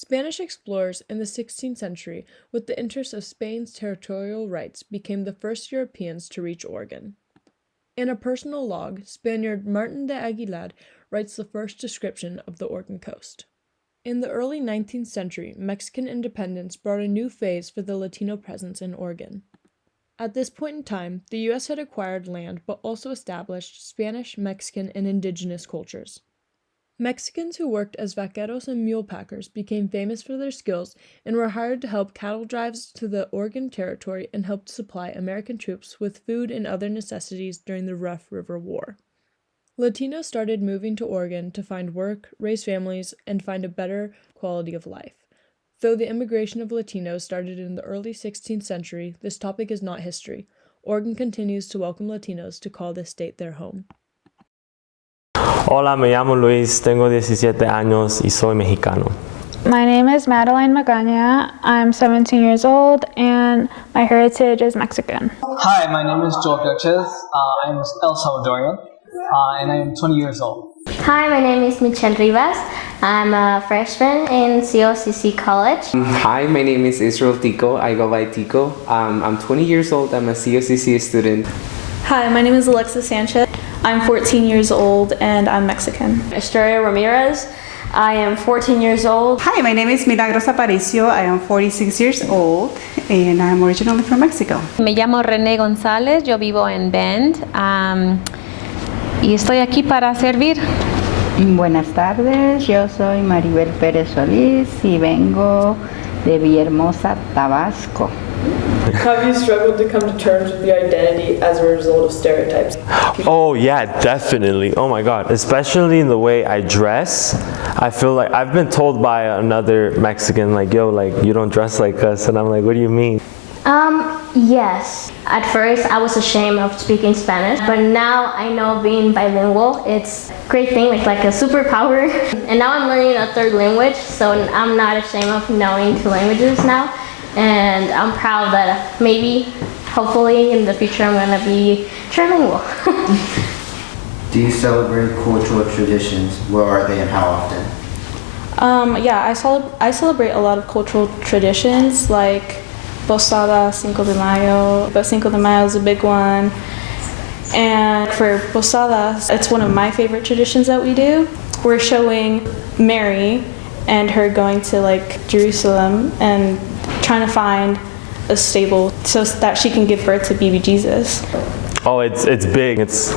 Spanish explorers in the 16th century, with the interest of Spain's territorial rights, became the first Europeans to reach Oregon. In a personal log, Spaniard Martin de Aguilar writes the first description of the Oregon coast. In the early 19th century, Mexican independence brought a new phase for the Latino presence in Oregon. At this point in time, the U.S. had acquired land but also established Spanish, Mexican, and indigenous cultures. Mexicans who worked as vaqueros and mule packers became famous for their skills and were hired to help cattle drives to the Oregon Territory and helped supply American troops with food and other necessities during the Rough River War. Latinos started moving to Oregon to find work, raise families, and find a better quality of life. Though the immigration of Latinos started in the early 16th century, this topic is not history. Oregon continues to welcome Latinos to call this state their home. Hola, me llamo Luis, tengo 17 años y soy mexicano. My name is Madeline Magaña. I'm 17 years old and my heritage is Mexican. Hi, my name is Joel Gutierrez. I'm El Salvadorian and I am 20 years old. Hi, my name is Michelle Rivas. I'm a freshman in COCC College. Hi, my name is Israel Tico. I go by Tico. I'm 20 years old. I'm a COCC student. Hi, my name is Alexis Sanchez. I'm 14 years old and I'm Mexican. Estrella Ramirez. I am 14 years old. Hi, my name is Milagros Aparicio. I am 46 years old and I'm originally from Mexico. Me llamo René González. Yo vivo en Bend y estoy aquí para servir. Buenas tardes, yo soy Maribel Pérez Solís y vengo de Villahermosa, Tabasco. Have you struggled to come to terms with your identity as a result of stereotypes? Oh yeah, definitely. Oh my God. Especially in the way I dress. I feel like I've been told by another Mexican, like, yo, like, you don't dress like us. And I'm like, what do you mean? Yes. At first, I was ashamed of speaking Spanish, but now I know being bilingual, it's a great thing, it's like a superpower. And now I'm learning a third language, so I'm not ashamed of knowing 2 languages now. And I'm proud that maybe, hopefully, in the future, I'm going to be trilingual. Do you celebrate cultural traditions? Where are they and how often? Yeah, I celebrate a lot of cultural traditions like Posada, Cinco de Mayo, but Cinco de Mayo is a big one. And for Posadas, it's one of my favorite traditions that we do. We're showing Mary and her going to like Jerusalem and trying to find a stable so that she can give birth to baby Jesus. Oh, it's big. It's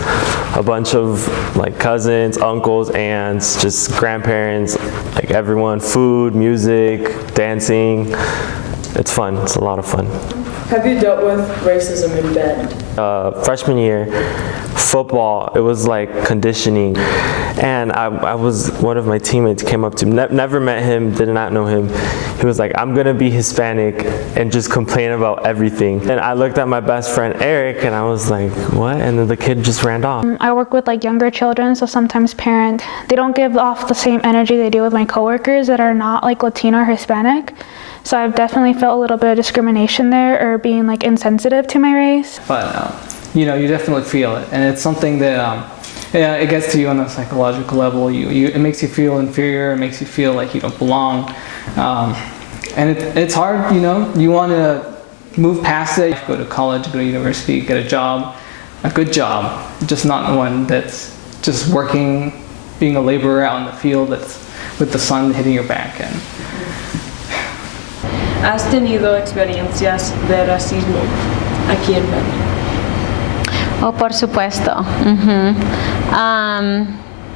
a bunch of like cousins, uncles, aunts, just grandparents, like everyone, food, music, dancing. It's fun. It's a lot of fun. Have you dealt with racism in Bend? Freshman year, football, it was like conditioning. And one of my teammates came up to me, never met him, did not know him. He was like, I'm gonna be Hispanic and just complain about everything. And I looked at my best friend, Eric, and I was like, what? And then the kid just ran off. I work with like younger children, so sometimes parents, they don't give off the same energy they do with my coworkers that are not like Latino or Hispanic. So I've definitely felt a little bit of discrimination there or being like insensitive to my race. But, you definitely feel it. And it's something that it gets to you on a psychological level. It makes you feel inferior. It makes you feel like you don't belong. And it's hard, You want to move past it. Go to college, go to university, get a job, a good job. Just not one that's just working, being a laborer out in the field that's with the sun hitting your back. And ¿Has tenido experiencias de racismo aquí en Bend? Oh, por supuesto.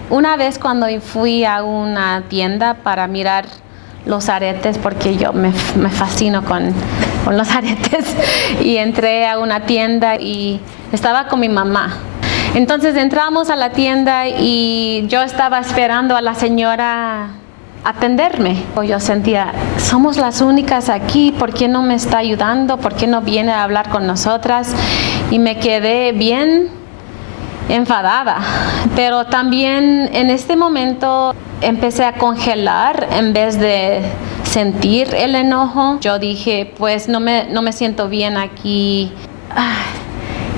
Una vez cuando fui a una tienda para mirar los aretes, porque yo me fascino con los aretes, y entré a una tienda y estaba con mi mamá. Entonces entramos a la tienda y yo estaba esperando a la señora atenderme. Yo sentía, somos las únicas aquí, ¿por qué no me está ayudando? ¿Por qué no viene a hablar con nosotras? Y me quedé bien enfadada. Pero también en este momento empecé a congelar en vez de sentir el enojo. Yo dije, pues no me siento bien aquí.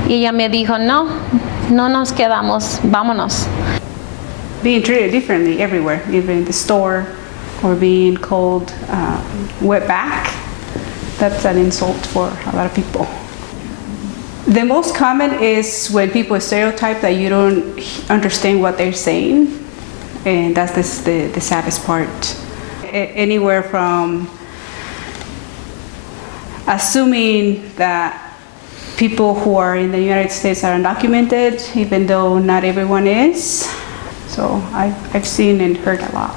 Y ella me dijo, no nos quedamos, vámonos. Being treated differently everywhere, even in the store, or being called wetback. That's an insult for a lot of people. The most common is when people stereotype that you don't understand what they're saying, and that's the saddest part. Anywhere from assuming that people who are in the United States are undocumented, even though not everyone is. So I've seen and heard a lot.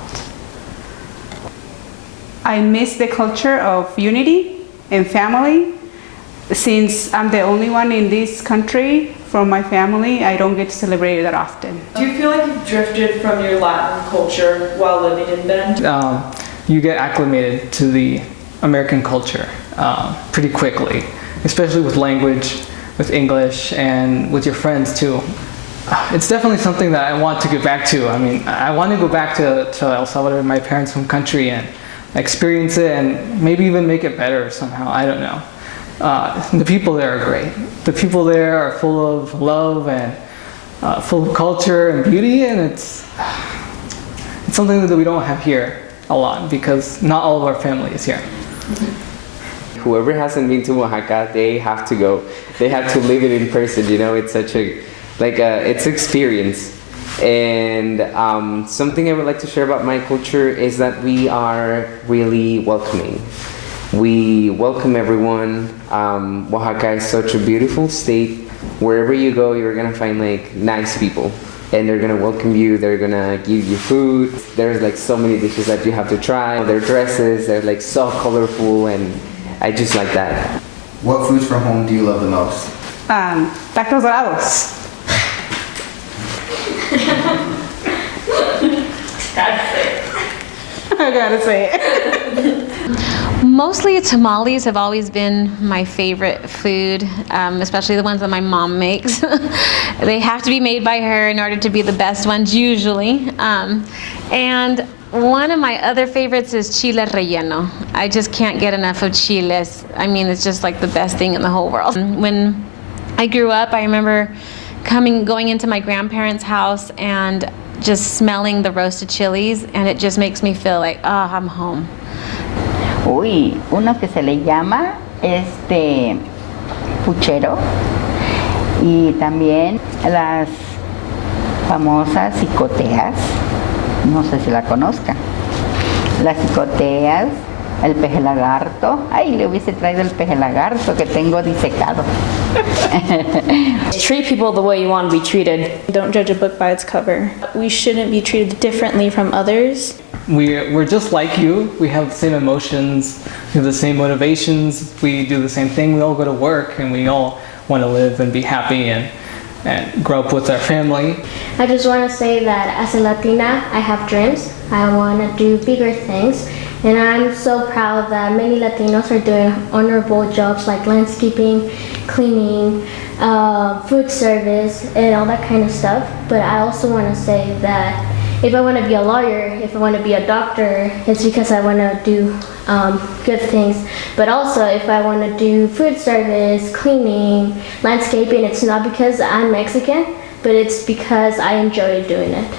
I miss the culture of unity and family. Since I'm the only one in this country from my family, I don't get to celebrate it that often. Do you feel like you've drifted from your Latin culture while living in Bend? You get acclimated to the American culture pretty quickly, especially with language, with English, and with your friends too. It's definitely something that I want to get back to. I mean, I want to go back to El Salvador, my parents' home country, and experience it and maybe even make it better somehow. I don't know. The people there are great. The people there are full of love and full of culture and beauty, and it's something that we don't have here a lot because not all of our family is here. Whoever hasn't been to Oaxaca, they have to go. They have to live it in person. You know, it's such it's experience. And something I would like to share about my culture is that we are really welcoming. We welcome everyone. Oaxaca is such a beautiful state. Wherever you go, you're gonna find like nice people, and they're gonna welcome you. They're gonna give you food. There's like so many dishes that you have to try. Their dresses, they're like so colorful, and I just like that. What foods from home do you love the most? Tacos dorados. I gotta say it. Mostly tamales have always been my favorite food, especially the ones that my mom makes. They have to be made by her in order to be the best ones usually. And one of my other favorites is chile relleno. I just can't get enough of chiles. I mean, it's just like the best thing in the whole world. When I grew up, I remember going into my grandparents' house and just smelling the roasted chilies, and it just makes me feel like, oh, I'm home. Uy, uno que se le llama puchero, y también las famosas cicoteas, no sé si la conozcan. Las cicoteas, el peje lagarto. Ay, le hubiese traído el peje lagarto que tengo disecado. Treat people the way you want to be treated. Don't judge a book by its cover. We shouldn't be treated differently from others. We're just like you. We have the same emotions, we have the same motivations, we do the same thing. We all go to work and we all want to live and be happy and grow up with our family. I just want to say that as a Latina, I have dreams. I want to do bigger things. And I'm so proud that many Latinos are doing honorable jobs like landscaping, cleaning, food service, and all that kind of stuff. But I also want to say that if I want to be a lawyer, if I want to be a doctor, it's because I want to do good things. But also, if I want to do food service, cleaning, landscaping, it's not because I'm Mexican, but it's because I enjoy doing it.